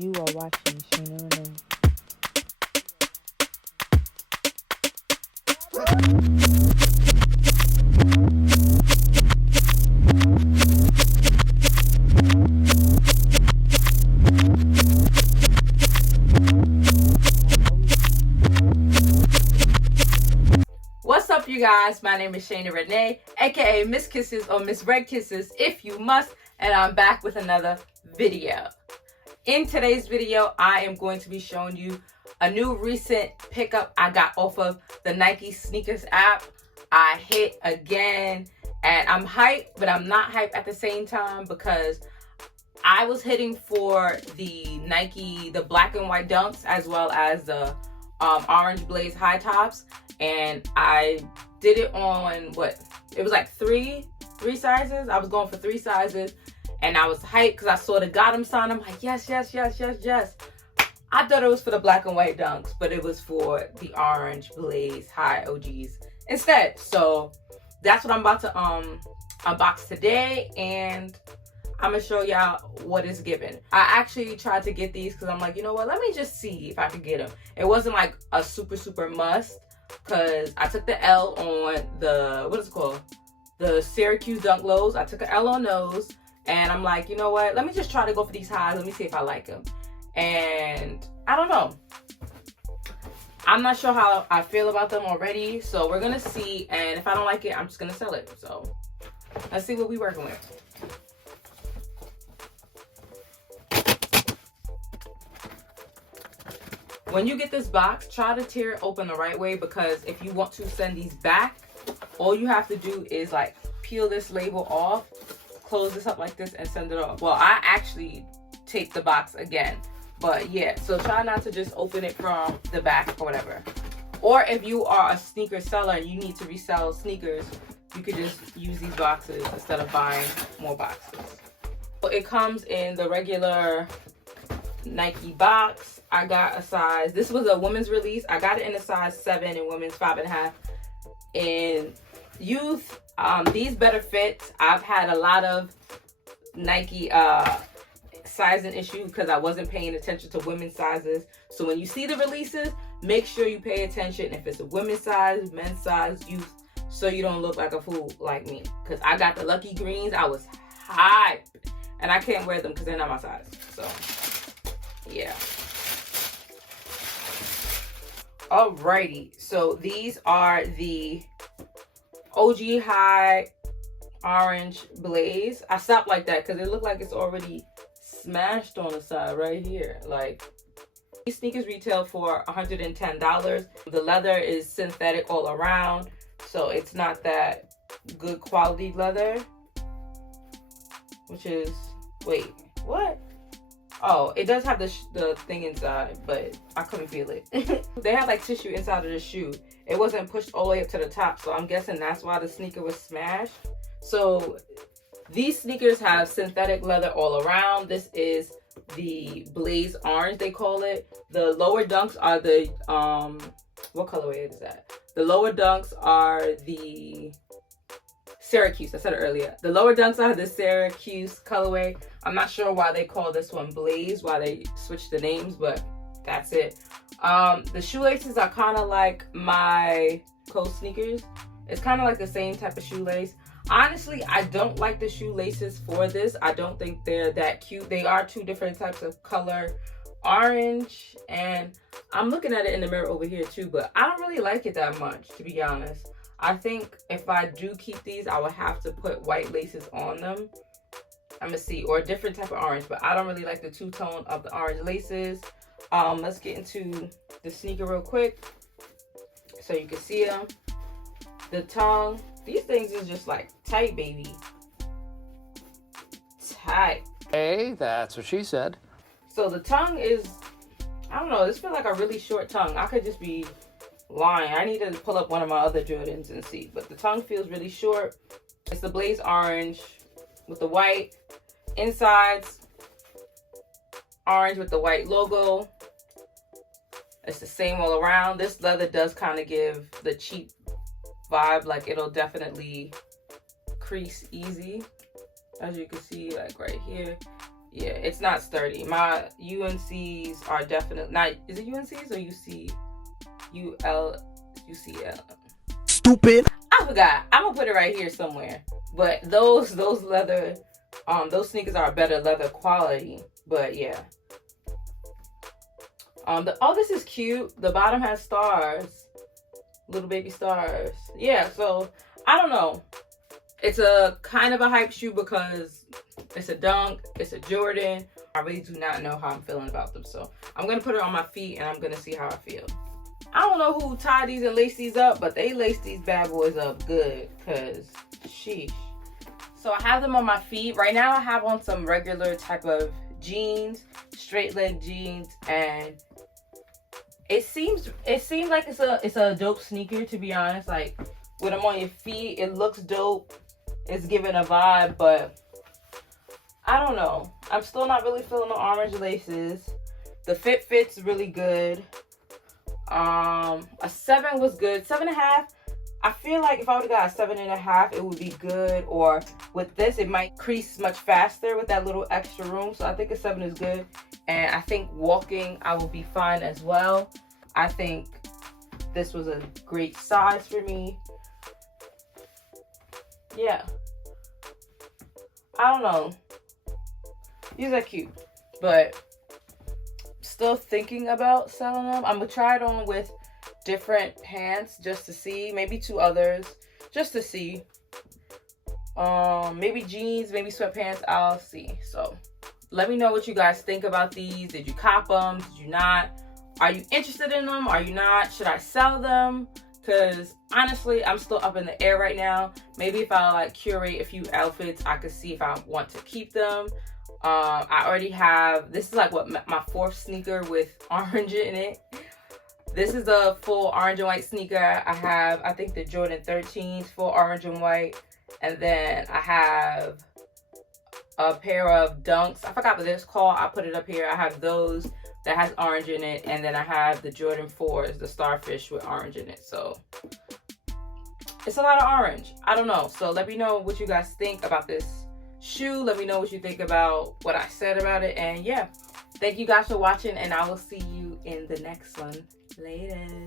You are watching Shayna-Renee. What's up, you guys? My name is Shayna-Renee, aka Miss Kisses or Miss Red Kisses if you must, and I'm back with another video. In today's video, I am going to be showing you a new recent pickup I got off of the Nike SNKRS app. I hit again, and I'm hyped, but I'm not hyped at the same time because I was hitting for the Nike, the black and white dunks, as well as the orange blaze high tops, and I did it on it was like three sizes. I was going for 3 sizes, and I was hyped because I saw the got 'em sign. I'm like, yes. I thought it was for the black and white dunks, but it was for the orange blaze high OGs instead. So that's what I'm about to unbox today, and I'm gonna show y'all what it's given. I actually tried to get these because I'm like, you know what, let me just see if I could get them. It wasn't like a super must, because I took the L on the, what is it called? The Syracuse dunk lows. I took an L on those, and I'm like, you know what, let me just try to go for these highs. Let me see if I like them. And I don't know. I'm not sure how I feel about them already, so we're gonna see, and if I don't like it, I'm just gonna sell it. So let's see what we're working with. When you get this box, try to tear it open the right way, because if you want to send these back, all you have to do is like peel this label off, close this up like this, and send it off. Well, I actually taped the box again, but yeah, so try not to just open it from the back or whatever. Or if you are a sneaker seller and you need to resell sneakers, you could just use these boxes instead of buying more boxes. So it comes in the regular Nike box. I got a size, this was a women's release. I got it in a size 7 and women's 5.5 in youth. These better fit. I've had a lot of Nike sizing issue because I wasn't paying attention to women's sizes. So when you see the releases, make sure you pay attention if it's a women's size, men's size, youth, so you don't look like a fool like me. Because I got the lucky greens. I was hyped, and I can't wear them because they're not my size. So yeah. Alrighty, so these are the OG high orange blaze. I stopped like that because it looked like it's already smashed on the side right here. Like, these sneakers retail for $110. The leather is synthetic all around, so it's not that good quality leather, which is, wait, what? Oh, it does have the thing inside, but I couldn't feel it. They have like tissue inside of the shoe. It wasn't pushed all the way up to the top, so I'm guessing that's why the sneaker was smashed. So these sneakers have synthetic leather all around. This is the blaze orange, they call it. The lower dunks are the what colorway is that? The lower dunks are the Syracuse. I said it earlier. The lower dunks are the Syracuse colorway. I'm not sure why they call this one blaze, why they switched the names, but that's it. The shoelaces are kind of like my Coast sneakers. It's kind of like the same type of shoelace. Honestly, I don't like the shoelaces for this. I don't think they're that cute. They are 2 different types of color, orange, and I'm looking at it in the mirror over here too, but I don't really like it that much, to be honest. I think if I do keep these, I would have to put white laces on them. I'm gonna see, or a different type of orange, but I don't really like the 2-tone of the orange laces. Let's get into the sneaker real quick so you can see them. The tongue, these things is just like tight, baby. Tight. Hey, that's what she said. So the tongue is, I don't know, this feels like a really short tongue. I could just be lying. I need to pull up one of my other Jordans and see, but the tongue feels really short. It's the blaze orange with the white insides, orange with the white logo. It's the same all around. This leather does kind of give the cheap vibe, like it'll definitely crease easy, as you can see, like right here. Yeah, it's not sturdy. My UNCs are definitely not. Is it UNCs or UCL? Stupid. I forgot. I'm gonna put it right here somewhere. But those leather, those sneakers are better leather quality. But yeah. Oh, this is cute. The bottom has stars, little baby stars. Yeah. So I don't know. It's a kind of a hype shoe because it's a dunk, it's a Jordan. I really do not know how I'm feeling about them. So I'm gonna put it on my feet and I'm gonna see how I feel. I don't know who tied these and laced these up, but they laced these bad boys up good, cause sheesh. So I have them on my feet. Right now I have on some regular type of jeans, straight leg jeans, and it seems like it's a dope sneaker, to be honest. Like when I'm on your feet, it looks dope. It's giving a vibe, but I don't know. I'm still not really feeling the orange laces. The fits really good. A 7 was good. 7.5. I feel like if I would have got a 7.5, it would be good. Or with this, it might crease much faster with that little extra room. So I think a 7 is good. And I think walking, I will be fine as well. I think this was a great size for me. Yeah. I don't know. These are cute. But still thinking about selling them. I'm gonna try it on with different pants just to see. Maybe 2 others just to see. Maybe jeans, maybe sweatpants. I'll see. So let me know what you guys think about these. Did you cop them? Did you not? Are you interested in them? Are you not? Should I sell them? Because honestly, I'm still up in the air right now. Maybe if I like curate a few outfits, I could see if I want to keep them. I already have, this is like what my 4th sneaker with orange in it. This is a full orange and white sneaker. I have, I think, the Jordan 13s, full orange and white. And then I have a pair of dunks. I forgot what this called. I put it up here. I have those that has orange in it. And then I have the Jordan 4s, the starfish with orange in it. So it's a lot of orange. I don't know. So let me know what you guys think about this shoe. Let me know what you think about what I said about it. And yeah, thank you guys for watching, and I will see you in the next one. Later.